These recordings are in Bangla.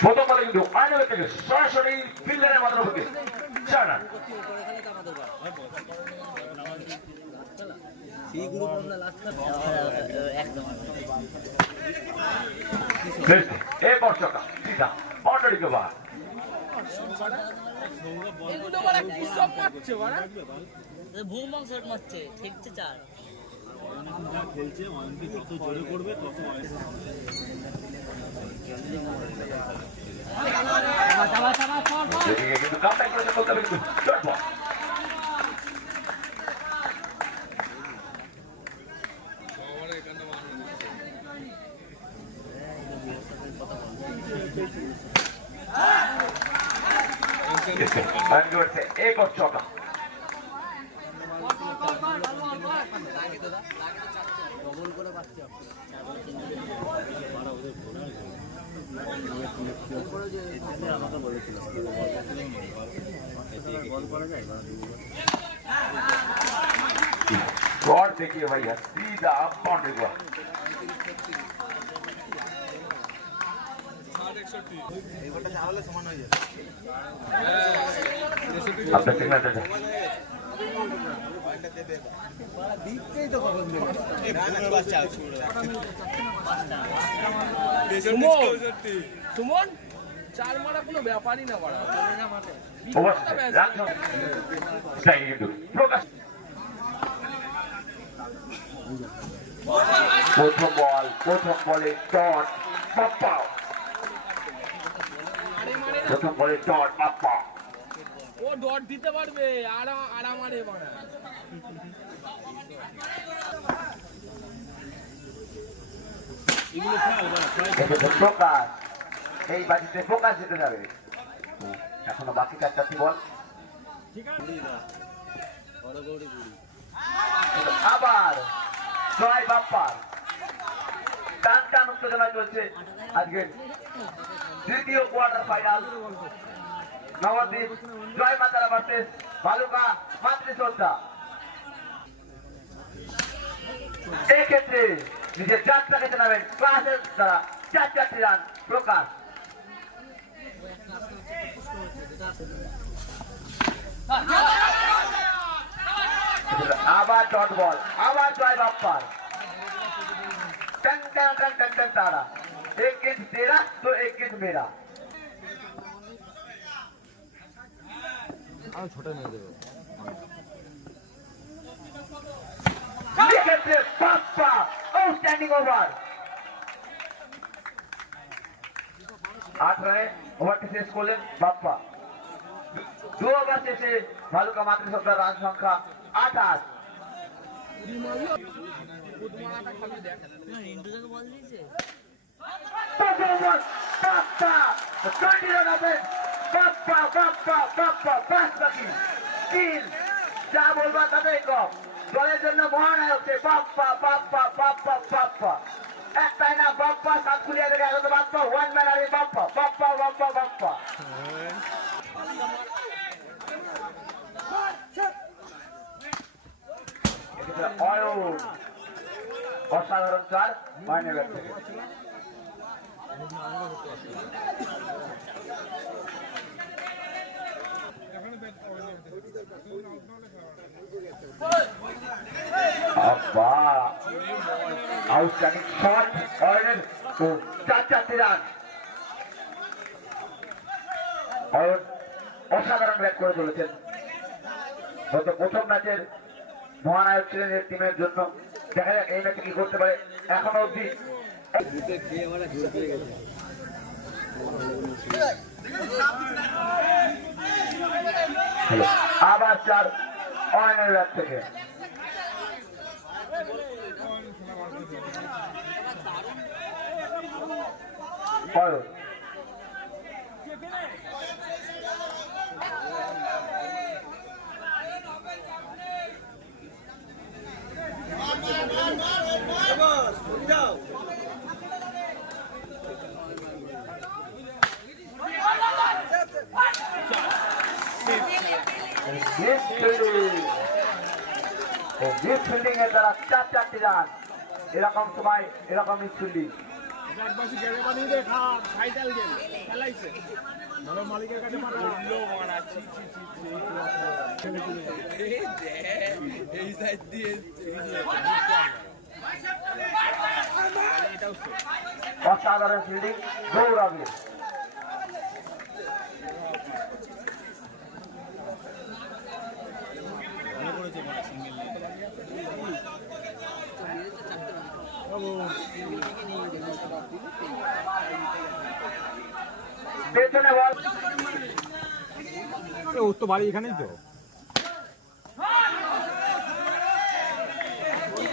প্রথম বলে কিন্তু আইনের থেকে সরাসরি ফিল্ডারের উপরে চার রান এরপর চকা সিধা অন্যদিকে বা শট মারছে ঠিকছে চার কিন্তু एक और चौका देखिए भैया सीधा बाउंड्री को সুমন চার মারা কোনো ব্যাপারই না প্রথম বল প্রথম বলে ডট প্রথম বলে ডট পাপ্পা ও ডট দিতে পারবে আরা আরা মারে বাড়া প্রকাশ। এই বাজিতে প্রকাশ যেতে যাবে। এখনও বাকি চারটাটি বল আবার জয় বাপ্পার। টান টান উত্তেজনা চলছে আজকের তৃতীয় কোয়ার্টার ফাইনাল নবদ্বীপ জয় মাতারা ভার্সেস বালুকা মাতৃশ্রদ্ধা। এই ক্ষেত্রে নিজের যাত্রাকে জানাবেন ক্লাসের দ্বারা। চার চারটি রান প্রকাশ। আবার ডট বল আবার জয় বাপ্পার। टंग टंग टंग टंग टंग तारा। एक गिद्ध तेरा तो एक गिद्ध मेरा। छोटे में देखो पापा आउटस्टैंडिंग ओवर आठ रहे ओवर टीसीएस कोलन बाप्पा दो ओवर से भालू का मात्र शब्द राज संख्या आठ आठ যা বলবা তাদের কম দলের জন্য মহানায়ক বাপ্পা বাপ্পা বাপ্পা বাপ্পা একটাই না বাপ্পা সাতকুলিয়া থেকে আগত বাপ্পা ওয়ান ম্যান আরে বাপ্পা বাপ্পা বাপ্পা বাপ্পা অয়ন অসাধারণ চার, মাইনে ও চার অসাধারণ ব্যাট করে চলেছেন গত প্রথম ম্যাচের মহানায়ক ছিলেন টিমের জন্য। দেখা যাক এই ম্যাচে কি করতে পারে। এখনও অব্দি আবার চার অয়নের ব্যাট থেকে। অয়ন মিস ফিল্ডিং ও ফিল্ডিং এর দ্বারা চার চারটি রান এরকম সময় এরকম মিস ফিল্ডিং একবাসী গেলে বানিয়ে দে খা ফাইটাল গেম খেলাইছে ধরো মালিকের কাছে পাঠা মারা ছি ছি ছি ছি এই দেখ, এই সাইড দিয়ে এটাও সে। অসাধারণ ফিল্ডিং গৌরবে ভালো করেছে বড় সিঙ্গেল পেছনে বল ওর তো বাড়ি এখানেই তো।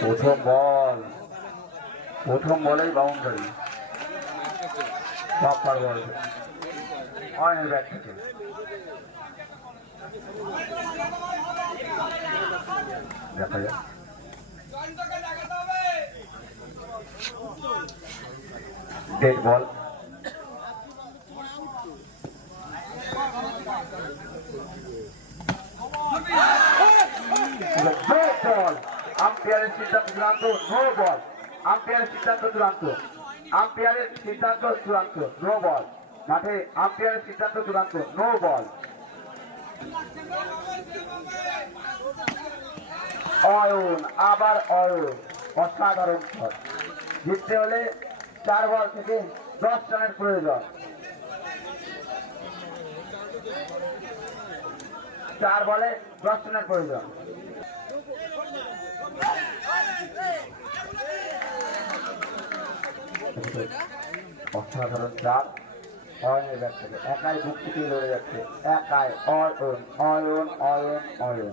প্রথম বল। প্রথম বলেই বাউন্ডারি বাপ্পার বল। ব্যাট থেকে। দেখা যাক। ডেড বল আম্পায়ারের সিদ্ধান্ত চূড়ান্ত। নো বল আম্পায়ারের সিদ্ধান্ত চূড়ান্ত। আম্পায়ারের সিদ্ধান্ত চূড়ান্ত। নো বল মাঠে আম্পায়ারের সিদ্ধান্ত চূড়ান্ত। নো বল অয়ন, আবার অয়ন। অসাধারণ শট। জিততে হলে চার বল থেকে দশ রানের প্রয়োজন। চার বলে দশ রানের প্রয়োজন। অসাধারণ চাপ একাই বুক থেকে লড়ে যাচ্ছে একাই অয়ন অয়ন অয়ন অয়ন।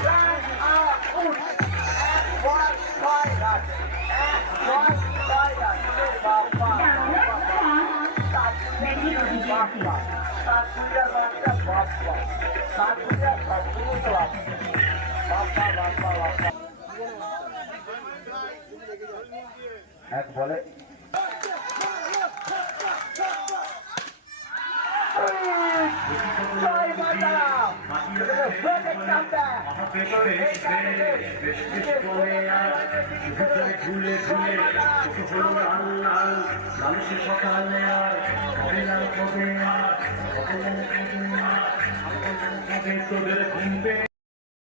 সাত দুইয়ার সবগুলো তো আছে বাবা বাবা বাবা এক বলে। জয় মাতারা মানুষের সকালে আর কবে আর কবে তোদের ঘুমবে